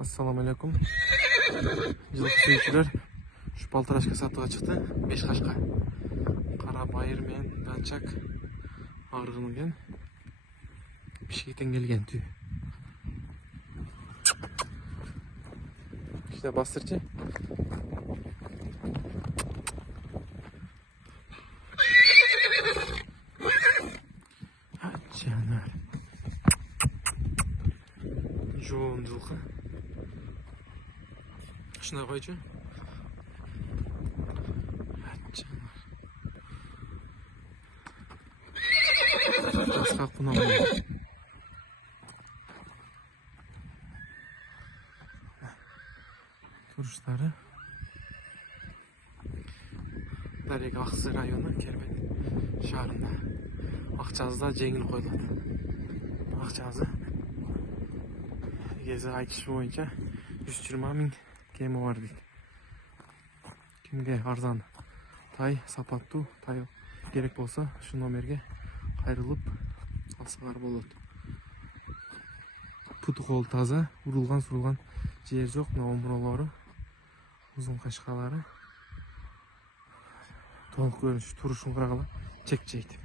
Assalamu alaikum. Жылкы сүйүүчүлөр, ушу балтырашка сатууга чыкты. 5 кашка. Кара байыр менен данчак аргынген. Бишкектен келген түү. İşte bastırıcı. Canlar. Жоğun жылқы. Şuna koycu. Canlar. Asqaq buna koycu. Turuşları. Darek Aksı rayonu Kermen şahrında. Akçazda jеңил koyuladi. Akçazı. Gezi aytışı boyunca 120 ming kemi var deydi. Kimge arzan tay, sapаттуу tay gerek bolsa şu номерге кайрылып алсаңар болот. Путу кол таза, урулган сурулган жер жок, мына омуролору, узун кашкалары. Толук көрүнүш турушун карагыла чек жейт.